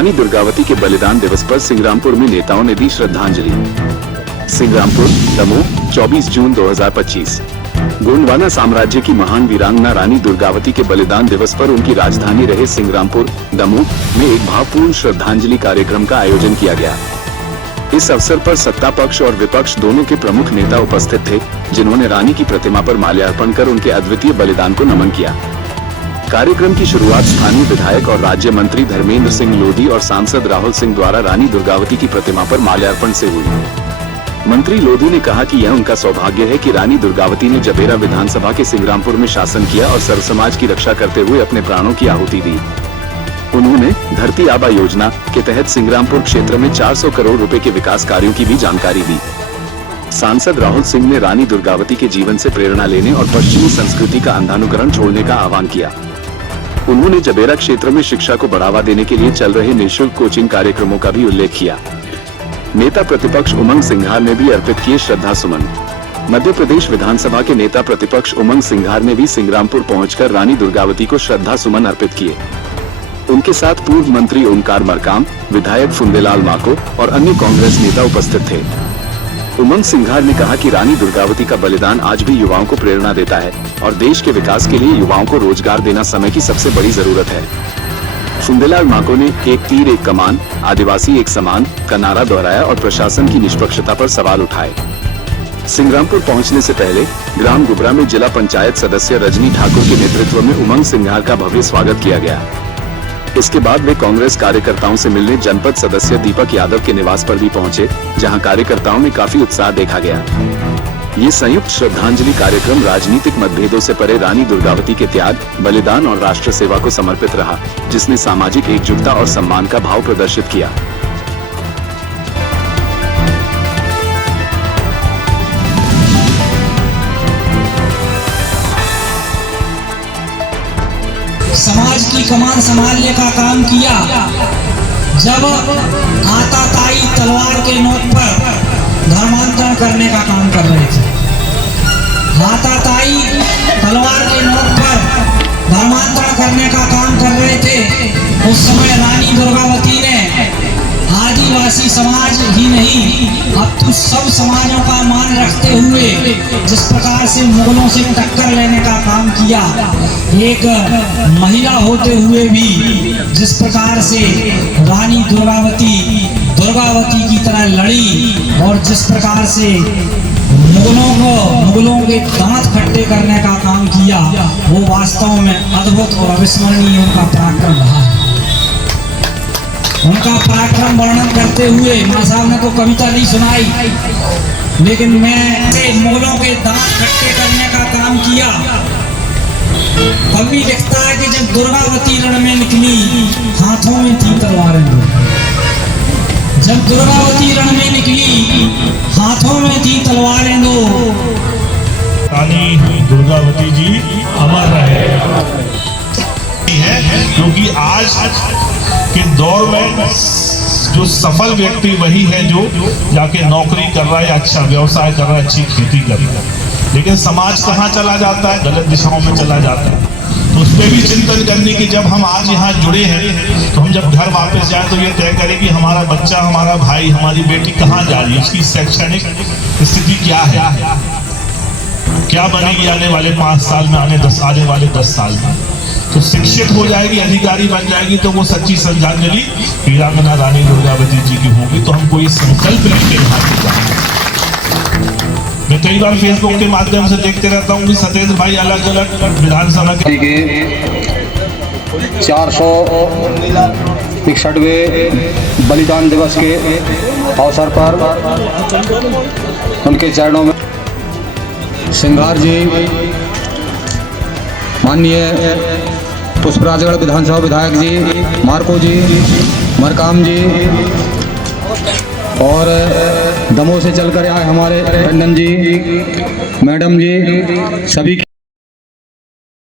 रानी दुर्गावती के बलिदान दिवस पर सिंग्रामपुर में नेताओं ने दी श्रद्धांजलि। सिंग्रामपुर, दमोह, 24 जून 2025। गोंडवाना साम्राज्य की महान वीरांगना रानी दुर्गावती के बलिदान दिवस पर उनकी राजधानी रहे सिंग्रामपुर, दमोह में एक भावपूर्ण श्रद्धांजलि कार्यक्रम का आयोजन किया गया। इस अवसर पर सत्ता पक्ष और विपक्ष दोनों के प्रमुख नेता उपस्थित थे, जिन्होंने रानी की प्रतिमा पर माल्यार्पण कर उनके अद्वितीय बलिदान को नमन किया। कार्यक्रम की शुरुआत स्थानीय विधायक और राज्य मंत्री धर्मेंद्र सिंह लोधी और सांसद राहुल सिंह द्वारा रानी दुर्गावती की प्रतिमा पर माल्यार्पण से हुई। मंत्री लोधी ने कहा कि यह उनका सौभाग्य है कि रानी दुर्गावती ने जबेरा विधानसभा के सिंग्रामपुर में शासन किया और सर्व समाज की रक्षा करते हुए अपने प्राणों की आहुति दी। उन्होंने धरती आबा योजना के तहत सिंग्रामपुर क्षेत्र में 400 करोड़ रुपए के विकास कार्यों की भी जानकारी दी। सांसद राहुल सिंह ने रानी दुर्गावती के जीवन से प्रेरणा लेने और पश्चिमी संस्कृति का अंधानुकरण छोड़ने का आह्वान किया। उन्होंने जबेरा क्षेत्र में शिक्षा को बढ़ावा देने के लिए चल रहे निःशुल्क कोचिंग कार्यक्रमों का भी उल्लेख किया। नेता प्रतिपक्ष उमंग सिंघार ने भी अर्पित किए श्रद्धा सुमन। मध्य प्रदेश विधानसभा के नेता प्रतिपक्ष उमंग सिंघार ने भी सिंग्रामपुर पहुंचकर रानी दुर्गावती को श्रद्धा सुमन अर्पित किए। उनके साथ पूर्व मंत्री ओमकार मरकाम, विधायक फुंदेलाल माको और अन्य कांग्रेस नेता उपस्थित थे। उमंग सिंघार ने कहा कि रानी दुर्गावती का बलिदान आज भी युवाओं को प्रेरणा देता है और देश के विकास के लिए युवाओं को रोजगार देना समय की सबसे बड़ी जरूरत है। फुंदेलाल माको ने एक तीर एक कमान, आदिवासी एक समान का नारा दोहराया और प्रशासन की निष्पक्षता पर सवाल उठाए। सिंग्रामपुर पहुंचने से पहले ग्राम गुबरा में जिला पंचायत सदस्य रजनी ठाकुर के नेतृत्व में उमंग सिंघार का भव्य स्वागत किया गया। इसके बाद वे कांग्रेस कार्यकर्ताओं से मिलने जनपद सदस्य दीपक यादव के निवास पर भी पहुंचे, जहां कार्यकर्ताओं में काफी उत्साह देखा गया। ये संयुक्त श्रद्धांजलि कार्यक्रम राजनीतिक मतभेदों से परे रानी दुर्गावती के त्याग, बलिदान और राष्ट्र सेवा को समर्पित रहा, जिसने सामाजिक एकजुटता और सम्मान का भाव प्रदर्शित किया। समाज की कमान संभालने का काम किया। जब आताताई तलवार के नोक पर धर्मांतरण करने का काम कर रहे थे, आताताई तलवार के नोक पर धर्मांतरण करने का काम कर रहे थे, उस समय रानी दुर्गावती ने आदिवासी समाज ही नहीं, अब तो सब समाजों का मान रखते हुए जिस प्रकार से मुगलों से टक्कर लेने का काम किया, एक महिला होते हुए भी जिस प्रकार से रानी दुर्गावती की तरह लड़ी और जिस प्रकार से मुगलों के दांत खट्टे करने का काम किया, वो वास्तव में अद्भुत और अविस्मरणीय उनका पराक्रम रहा है। उनका पराक्रम वर्णन करते हुए मां साहब ने तो कविता नहीं सुनाई, लेकिन मैं मुगलों के दांत खट्टे करने का काम किया। कवि लिखता है कि जब दुर्गावती रण में निकली, हाथों में थी तलवारें दो। जब दुर्गावती रण में निकली, हाथों में थी तलवारें दो। रानी दुर्गावती जी अमर रहे, क्योंकि आज के दौर में जो सफल व्यक्ति वही है जो जाके नौकरी कर रहा है, अच्छा व्यवसाय कर रहा है, अच्छी खेती कर रहा है, लेकिन समाज कहाँ चला जाता है? गलत दिशाओं में चला जाता है। तो उस पर भी चिंतन करने की जब हम आज यहाँ जुड़े हैं, तो हम जब घर वापस जाए तो ये तय करें कि हमारा बच्चा, हमारा भाई, हमारी बेटी कहाँ जा रही है, उसकी शैक्षणिक स्थिति क्या है, क्या बनेगी आने वाले 5 साल में, आने वाले 10 साल में। तो शिक्षित हो जाएगी, अधिकारी बन जाएगी, तो वो सच्ची श्रद्धांजलि वीरांगना रानी दुर्गावती जी की होगी। तो हमको ये संकल्प लेके मैं कई बार फेसबुक के माध्यम से देखते रहता हूँ कि सतेंद्र भाई अलग अलग विधानसभा के 461वें बलिदान दिवस के अवसर पर उनके चरणों में सिंघार जी, माननीय पुष्पराजगढ़ विधानसभा विधायक जी, मार्को जी, मरकाम जी और दमोह से चलकर आए हमारे टंडन जी, मैडम जी, सभी